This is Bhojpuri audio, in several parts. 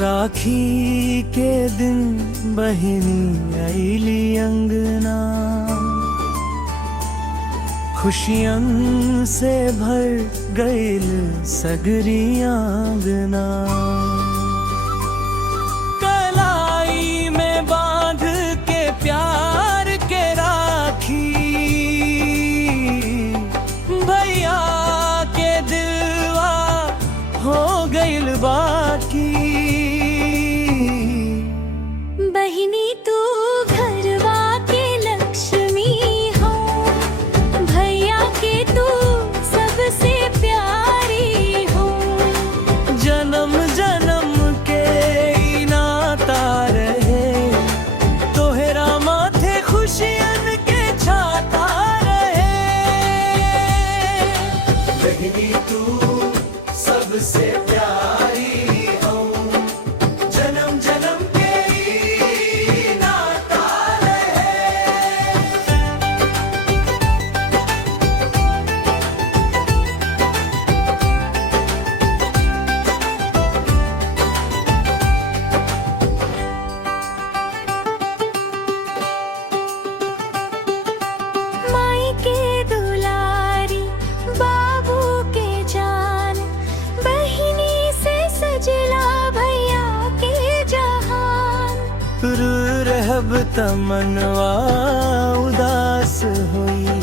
राखी के दिन बहिनी आईली अंगना, खुशियन से भर गईल सगरी आंगना। कलाई में बांध के प्यार के राखी, भैया के दिलवा हो गईल बाकी। बहिनी तू घरवा के लक्ष्मी हो, भैया के तू सबसे प्यारी हो। जन्म जन्म के ई नाता रहे, तोहरा माथे खुशियन के छाता रहे। बहिनी तू सबसे प्यारी हो, जन्म जन्म के ई नाता रहे। माई के दुलारी, बाबू के जान, बहिनी से सजला भैया के जहान। रू रहब तमनवा उदास होई,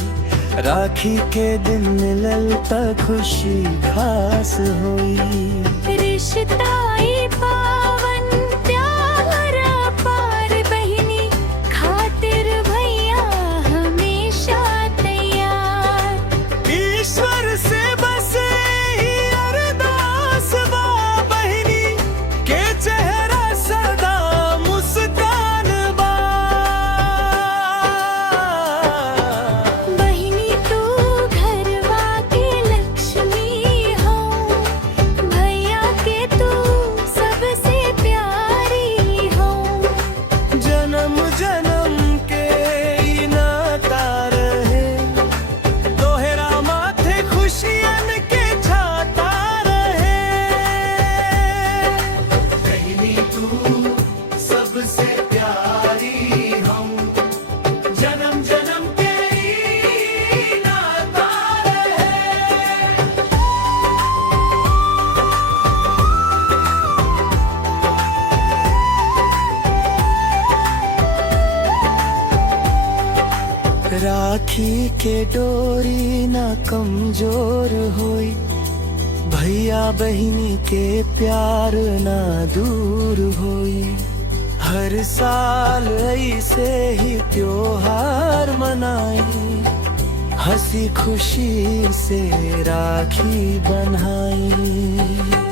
राखी के दिन मिलल त खुशी खास होई। रिश्ता ई पावन प्यार पार, बहिनी खातिर भैया हमेशा तैयार। ईश्वर से बस ही अरदास बा, बहिनी के चेहरा सदा मुस्कान बा। बहिनी तू घरवा के लक्ष्मी हो, भैया के तू सबसे प्यारी हो। जन्म जन्म के ई नाता रहे, तोहरा माथे खुशियन के छाता रहे। बहिनी तू सबसे प्यारी हो, जन्म जन्म के ई नाता रहे। राखी के डोरी ना कमजोर होई, भैया बहिनी के प्यार ना दूर होई। हर साल ऐसे ही त्योहार मनाई, हंसी खुशी से राखी बन्हाई।